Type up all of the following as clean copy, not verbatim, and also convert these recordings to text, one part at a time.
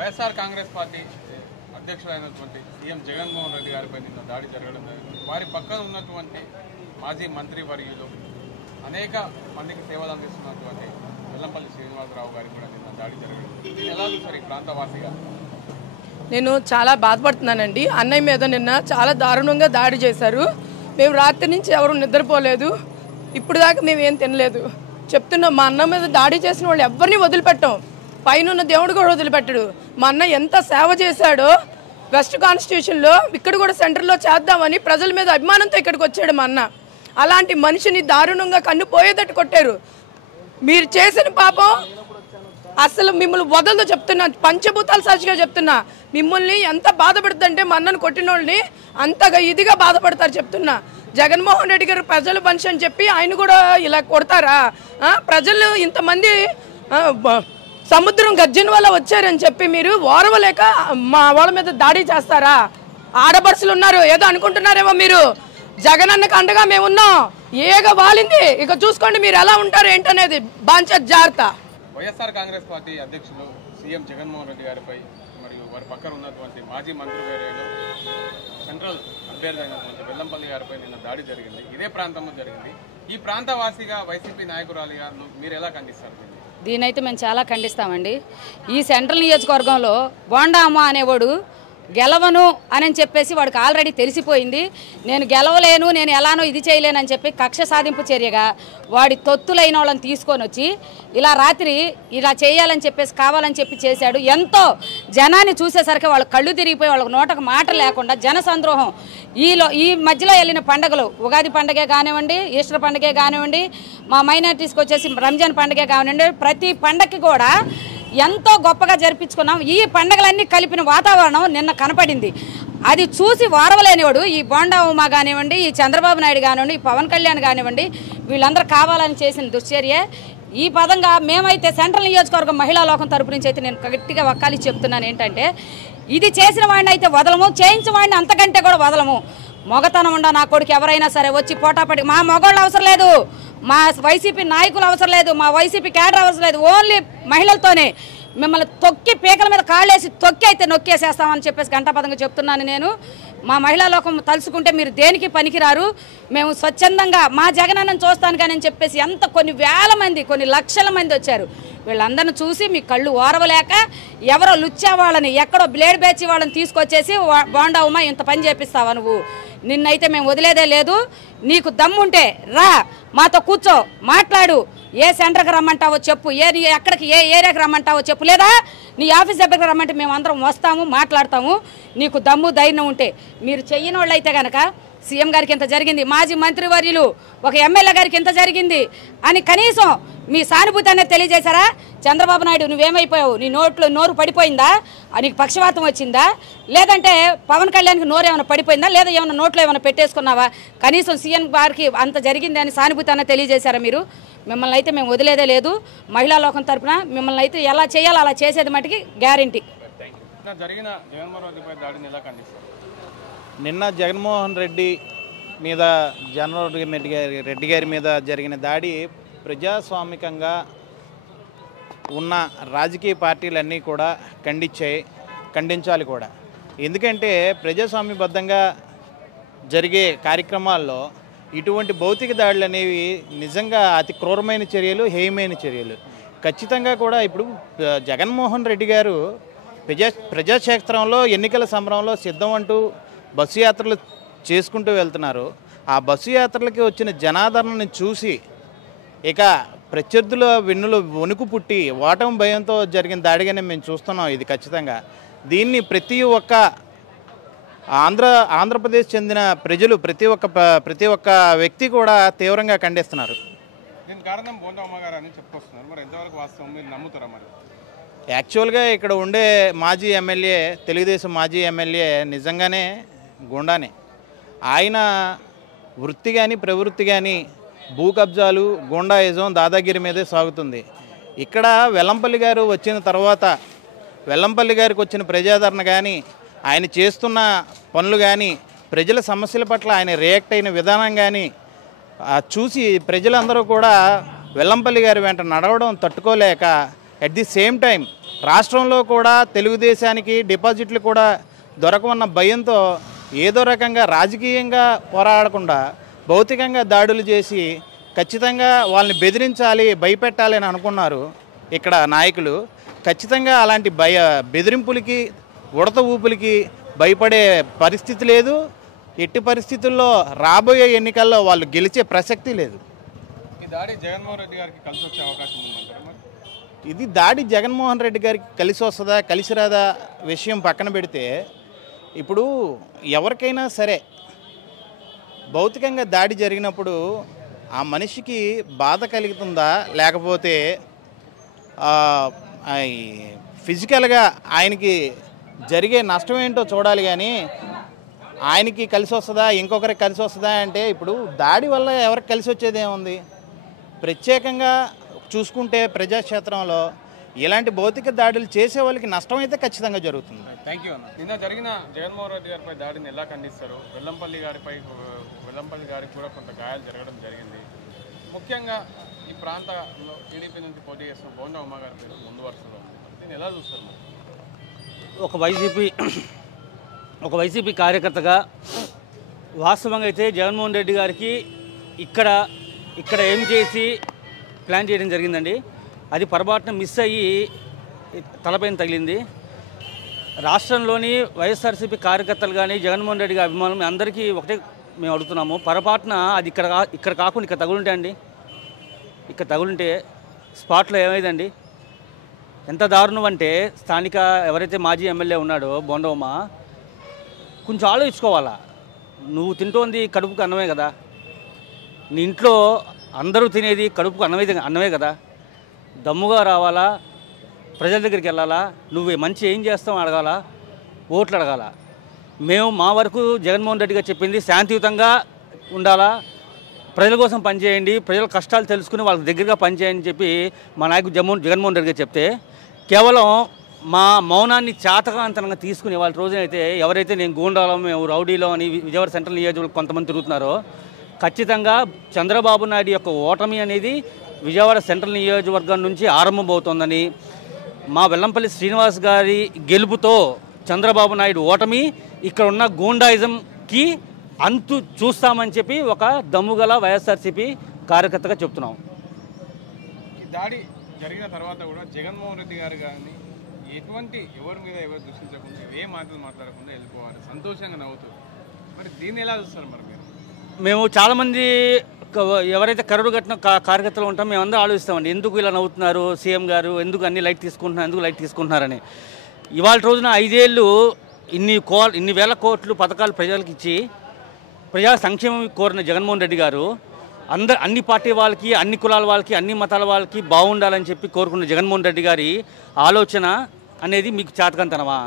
YSR Congress party అధ్యక్షులైనటువంటి CM Jaganmohan Reddy గారిపై నిన్న దాడి జరగడం జరిగింది. వారి పక్కన ఉన్నటువంటి మాజీ మంత్రి వర్యులు అనేక మందికి సేవలు అందిస్తున్నటువంటి వెల్లంపల్లి శ్రీనివాసరావు గారికి కూడా నిన్న దాడి జరగడం. ఇది ఎలా చూసారు ఈ ప్రాంతవాసిగా? నేను చాలా బాధపడుతున్నానండి. అన్నయ్య మీద నిన్న చాలా దారుణంగా దాడి చేశారు. మేము రాత్రి నుంచి ఎవరు నిద్రపోలేదు. ఇప్పుడు దాకా మేము ఏం తినలేదు. చెప్తున్నాం, మా అన్న మీద దాడి చేసిన వాళ్ళు ఎవరిని వదిలిపెట్టాం. పైన దేవుడు కూడా వదిలిపెట్టాడు. మా అన్న ఎంత సేవ చేశాడో వెస్ట్ కాన్స్టిట్యూషన్లో ఇక్కడ కూడా సెంటర్లో చేద్దామని ప్రజల మీద అభిమానంతో ఇక్కడికి వచ్చాడు మా అన్న. అలాంటి మనిషిని దారుణంగా కన్ను పోయేటట్టు కొట్టారు. మీరు చేసిన పాపం అసలు మిమ్మల్ని వదలదో చెప్తున్నా, పంచభూతాల సాక్షిగా చెప్తున్నా. మిమ్మల్ని ఎంత బాధపడుతుందంటే మా అన్నను కొట్టిన వాళ్ళని అంతగా ఇదిగా బాధపడతారు చెప్తున్నా. జగన్మోహన్ రెడ్డి గారు ప్రజల మనిషి అని చెప్పి ఆయన కూడా ఇలా కొడతారా? ప్రజలు ఇంతమంది సముద్రం గర్జన వల్ల వచ్చారని చెప్పి మీరు ఓరవలేక మా వాళ్ళ మీద దాడి చేస్తారా? ఆడపడుచులు ఉన్నారు, ఏదో అనుకుంటున్నారేమో మీరు. జగనన్నకు అండగా మేమున్నాం. ఏగ వాలింది, ఇక చూసుకోండి మీరు ఎలా ఉంటారు ఏంటనేది. బాంచర్ జాగ్రత్త. వైఎస్ఆర్ కాంగ్రెస్ పార్టీ అధ్యక్షులు సీఎం జగన్మోహన్ రెడ్డి గారిపై మరియు వారి పక్కన ఉన్నటువంటి మాజీ మంత్రివర్యులు సెంట్రల్ అభ్యర్థి అయినటువంటి వెల్లంపల్లి గారిపై నిన్న దాడి జరిగింది. ఇదే ప్రాంతంలో జరిగింది. ఈ ప్రాంతవాసిగా వైసీపీ నాయకురాలిగా మీరు ఎలా ఖండిస్తారు? దీనైతే మేము చాలా ఖండిస్తామండి. ఈ సెంట్రల్ నియోజకవర్గంలో బోండా అమ్మ అనేవాడు గెలవను అని చెప్పేసి వాడికి ఆల్రెడీ తెలిసిపోయింది. నేను గెలవలేను, నేను ఎలానో ఇది చేయలేనని చెప్పి కక్ష సాధింపు చర్యగా వాడి తొత్తులైన వాళ్ళని తీసుకొని వచ్చి ఇలా రాత్రి ఇలా చేయాలని చెప్పేసి కావాలని చెప్పి చేశాడు. ఎంతో జనాన్ని చూసేసరికి వాళ్ళు కళ్ళు తిరిగిపోయి వాళ్ళకి నోటకు మాట లేకుండా జన సంద్రోహం. ఈ మధ్యలో వెళ్ళిన పండుగలు, ఉగాది పండుగే కానివ్వండి, ఈస్టర్ పండుగే కానివ్వండి, మా మైనారిటీస్కి వచ్చేసి రంజాన్ పండుగే కానివ్వండి, ప్రతి పండగకి కూడా ఎంతో గొప్పగా జరిపించుకున్నాం. ఈ పండుగలన్నీ కలిపిన వాతావరణం నిన్న కనపడింది. అది చూసి వారవలేనివాడు ఈ బోండా ఉమా కానివ్వండి, ఈ చంద్రబాబు నాయుడు కానివ్వండి, ఈ పవన్ కళ్యాణ్ కానివ్వండి, వీళ్ళందరూ కావాలని చేసిన దుశ్చర్య. ఈ పదంగా మేమైతే సెంట్రల్ నియోజకవర్గం మహిళా లోకం తరపు నుంచి అయితే నేను గట్టిగా వక్కాలి చెప్తున్నాను ఏంటంటే, ఇది చేసిన వాడిని అయితే వదలము, చేయించిన వాడిని అంతకంటే కూడా వదలము. మొగతనం ఉండ నా కొడుకు ఎవరైనా సరే వచ్చి పోటాపడి, మా మగవాళ్ళు అవసరం లేదు, మా వైసీపీ నాయకులు అవసరం లేదు, మా వైసీపీ క్యాడర్ అవసరం లేదు, ఓన్లీ మహిళలతోనే మిమ్మల్ని తొక్కి పీకల మీద కాళ్ళేసి తొక్కి అయితే నొక్కేసేస్తామని చెప్పేసి గంటాపదంగా చెప్తున్నాను నేను. మా మహిళా లోకం తలుచుకుంటే మీరు దేనికి పనికిరారు. మేము స్వచ్ఛందంగా మా జగనన్నను చూస్తాను కానీ అని చెప్పేసి ఎంత కొన్ని వేల మంది, కొన్ని లక్షల మంది వచ్చారు. వీళ్ళందరిని చూసి మీ కళ్ళు ఓరవలేక ఎవరో లుచ్చా వాళ్ళని, ఎక్కడో బ్లేడ్ బ్యాచి వాళ్ళని తీసుకొచ్చేసి బోండా ఉమా ఇంత పని చేపిస్తావా నువ్వు? నిన్నైతే మేము వదిలేదే లేదు. నీకు దమ్ముంటే రా, మాతో కూర్చో, మాట్లాడు. ఏ సెంటర్కి రమ్మంటావో చెప్పు, ఎక్కడికి ఏ ఏరియాకి రమ్మంటావో చెప్పు, లేదా నీ ఆఫీస్ దగ్గరికి రమ్మంటే మేము అందరం వస్తాము, మాట్లాడతాము. నీకు దమ్ము ధైర్యం ఉంటే. మీరు చెయ్యని వాళ్ళు అయితే కనుక సీఎం గారికి ఇంత జరిగింది, మాజీ మంత్రివర్యులు ఒక ఎమ్మెల్యే గారికి ఇంత జరిగింది అని కనీసం మీ సానుభూతి అనేది తెలియజేశారా? చంద్రబాబు నాయుడు నువ్వేమైపోయావు? నీ నోరు పడిపోయిందా? నీకు పక్షవాతం వచ్చిందా? లేదంటే పవన్ కళ్యాణ్కి నోరు ఏమైనా పడిపోయిందా? లేదా ఏమైనా నోట్లో ఏమైనా పెట్టేసుకున్నావా? కనీసం సీఎం గారికి అంత జరిగింది అని సానుభూతి అనేది తెలియజేశారా మీరు? మిమ్మల్ని అయితే మేము వదిలేదే లేదు. మహిళా లోకం తరఫున మిమ్మల్ని అయితే ఎలా చేయాలో అలా చేసేది మటుకి గ్యారంటీ. నిన్న జగన్మోహన్ రెడ్డి మీద రెడ్డి గారి మీద జరిగిన దాడి ప్రజాస్వామికంగా ఉన్న రాజకీయ పార్టీలన్నీ కూడా ఖండించాలి కూడా. ఎందుకంటే ప్రజాస్వామ్యబద్ధంగా జరిగే కార్యక్రమాల్లో ఇటువంటి భౌతిక దాడులు అనేవి నిజంగా అతి క్రూరమైన చర్యలు, హేయమైన చర్యలు. ఖచ్చితంగా కూడా ఇప్పుడు జగన్మోహన్ రెడ్డి గారు ప్రజాక్షేత్రంలో ఎన్నికల సంబరంలో సిద్ధం అంటూ బస్సు యాత్రలు చేసుకుంటూ వెళ్తున్నారు. ఆ బస్సు యాత్రలకి వచ్చిన జనాదరణను చూసి ఇక ప్రత్యర్థుల వెన్నులో వణుకు పుట్టి ఓటమి భయంతో జరిగిన దాడిగానే మేము చూస్తున్నాం. ఇది ఖచ్చితంగా దీన్ని ప్రతి ఒక్క ఆంధ్రప్రదేశ్ చెందిన ప్రజలు, ప్రతి ఒక్క వ్యక్తి కూడా తీవ్రంగా ఖండిస్తున్నారు. యాక్చువల్గా ఇక్కడ ఉండే మాజీ ఎమ్మెల్యే, తెలుగుదేశం మాజీ ఎమ్మెల్యే నిజంగానే గుండానే. ఆయన వృత్తి కానీ ప్రవృత్తి కానీ భూ కబ్జాలు, గుండాయిజం, దాదాగిరి మీదే సాగుతుంది. ఇక్కడ వెల్లంపల్లి గారు వచ్చిన తర్వాత వెల్లంపల్లి గారికి వచ్చిన ప్రజాదరణ కానీ, ఆయన చేస్తున్న పనులు కానీ, ప్రజల సమస్యల పట్ల ఆయన రియాక్ట్ అయిన విధానం కానీ చూసి ప్రజలందరూ కూడా వెల్లంపల్లి గారి వెంట నడవడం తట్టుకోలేక, అట్ ది సేమ్ టైం రాష్ట్రంలో కూడా తెలుగుదేశానికి డిపాజిట్లు కూడా దొరకవన్న భయంతో ఏదో రకంగా రాజకీయంగా పోరాడకుండా భౌతికంగా దాడులు చేసి ఖచ్చితంగా వాళ్ళని బెదిరించాలి, భయపెట్టాలి అని అనుకున్నారు ఇక్కడ నాయకులు. ఖచ్చితంగా అలాంటి బెదిరింపులకి, ఉడత ఊపులకి భయపడే పరిస్థితి లేదు. ఎట్టి పరిస్థితుల్లో రాబోయే ఎన్నికల్లో వాళ్ళు గెలిచే ప్రసక్తి లేదు. ఈ దాడి జగన్మోహన్ రెడ్డి గారికి కలిసి వచ్చే అవకాశం ఉందంటారా? ఇది దాడి జగన్మోహన్ రెడ్డి గారికి కలిసి వస్తుందా కలిసి రాదా విషయం పక్కన పెడితే, ఇప్పుడు ఎవరికైనా సరే భౌతికంగా దాడి జరిగినప్పుడు ఆ మనిషికి బాధ కలుగుతుందా, లేకపోతే ఫిజికల్గా ఆయనకి జరిగే నష్టం ఏంటో చూడాలి. కానీ ఆయనకి కలిసి వస్తుందా ఇంకొకరికి కలిసి వస్తుందా అంటే, ఇప్పుడు దాడి వల్ల ఎవరికి కలిసి వచ్చేది ఏముంది? ప్రత్యేకంగా చూసుకుంటే ప్రజాక్షేత్రంలో ఇలాంటి భౌతిక దాడులు చేసే వాళ్ళకి నష్టం అయితే ఖచ్చితంగా జరుగుతుంది. థ్యాంక్ యూ అన్న. నిన్న జరిగిన జగన్మోహన్ రెడ్డి గారిపై దాడిని ఎలా ఖండిస్తారు? వెల్లంపల్లి గారికి కూడా కొంత గాయాలు జరగడం జరిగింది. ముఖ్యంగా ఈ ప్రాంతంలో టీడీపీ నుంచి పోటీ చేస్తున్న బోండా ఉమా గారి పేరు ముందు వరుసలో ఉంది. దీన్ని ఎలా చూస్తారు? ఒక వైసీపీ కార్యకర్తగా వాస్తవంగా అయితే జగన్మోహన్ రెడ్డి గారికి ఇక్కడ ఏం చేసి ప్లాన్ చేయడం జరిగిందండి. అది పొరపాటున మిస్ అయ్యి తలపైన తగిలింది. రాష్ట్రంలోని వైఎస్ఆర్సీపీ కార్యకర్తలు కానీ జగన్మోహన్ రెడ్డి గారి అభిమానులు అందరికీ ఒకటే మేము అడుగుతున్నాము, పొరపాటున అది ఇక్కడ కాకుండా ఇక్కడ తగులుంటే అండి, ఇక్కడ తగులుంటే స్పాట్లో ఏమైందండి? ఎంత దారుణం అంటే, స్థానిక ఎవరైతే మాజీ ఎమ్మెల్యే ఉన్నాడో బోండమ్మ కొంచెం ఆలోచించుకోవాలా. నువ్వు తింటోంది కడుపుకు అన్నమే కదా, నీ ఇంట్లో అందరూ తినేది కడుపుకు అన్నమే కదా. దమ్ముగా రావాలా, ప్రజల దగ్గరికి వెళ్ళాలా, నువ్వు మంచి ఏం చేస్తావు అడగాల, ఓట్లు అడగాల. మేము మా వరకు జగన్మోహన్ రెడ్డి గారు చెప్పింది శాంతియుతంగా ఉండాలా, ప్రజల కోసం పనిచేయండి, ప్రజల కష్టాలు తెలుసుకుని వాళ్ళకి దగ్గరగా పనిచేయండి అని చెప్పి మా నాయకుడు జగన్మోహన్ రెడ్డి గారు చెప్తే, కేవలం మా మౌనాన్ని చాతకాంతరంగా తీసుకుని వాళ్ళ రోజునైతే ఎవరైతే నేను గూండాలో మేము రౌడీలో అని విజయవాడ సెంట్రల్ నియోజకవర్గం కొంతమంది తిరుగుతున్నారో, ఖచ్చితంగా చంద్రబాబు నాయుడు యొక్క ఓటమి అనేది విజయవాడ సెంట్రల్ నియోజకవర్గం నుంచి ఆరంభమవుతోందని, మా వెల్లంపల్లి శ్రీనివాస్ గారి గెలుపుతో చంద్రబాబు నాయుడు ఓటమి, ఇక్కడ ఉన్న గూండాయిజంకి అంతు చూస్తామని చెప్పి ఒక దమ్ముగల వైఎస్ఆర్సీపీ కార్యకర్తగా చెప్తున్నాం. ఈ దాడి జరిగిన తర్వాత కూడా జగన్మోహన్ రెడ్డి గారు కానీ ఎవరి మీద ఎవరు దృష్టించకుండా ఏ మాటలు మాట్లాడకుండా వెళ్ళిపోవాలి, సంతోషంగా నవ్వుతూ. మరి దీన్ని ఎలా చూస్తారు? మరి మేము చాలామంది ఎవరైతే కరుడు కట్టిన కార్యకర్తలు ఉంటాం, మేము అందరూ ఆలోచిస్తామండి, ఎందుకు ఇలా నవ్వుతున్నారు సీఎం గారు, ఎందుకు అన్ని లైట్ తీసుకుంటున్నారని. ఇవాళ రోజున 5 ఏళ్ళు ఇన్ని వేల కోట్లు పథకాలు ప్రజలకు ఇచ్చి ప్రజా సంక్షేమం కోరిన జగన్మోహన్ రెడ్డి గారు అన్ని పార్టీ వాళ్ళకి, అన్ని కులాల వాళ్ళకి, అన్ని మతాల వాళ్ళకి బాగుండాలని చెప్పి కోరుకున్న జగన్మోహన్ రెడ్డి గారి ఆలోచన అనేది మీకు చేతకంతనమా?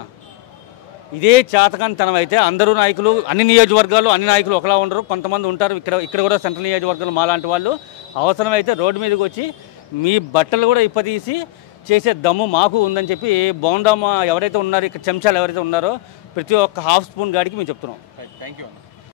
ఇదే చేతకంతనం అయితే అందరూ నాయకులు, అన్ని నియోజకవర్గాలు అన్ని నాయకులు ఒకలా ఉండరు, కొంతమంది ఉంటారు. ఇక్కడ కూడా సెంట్రల్ నియోజకవర్గాలు మాలాంటి వాళ్ళు అవసరమైతే రోడ్డు మీదకి వచ్చి మీ బట్టలు కూడా ఇప్పదీసి చేసే దమ్ము మాకు ఉందని చెప్పి బోండమ్మ ఎవరైతే ఉన్నారో, ఇక్కడ చెంచాలు ఎవరైతే ఉన్నారో ప్రతి ఒక్క హాఫ్ స్పూన్ గాడికి మేము చెప్తున్నాం. Thank you.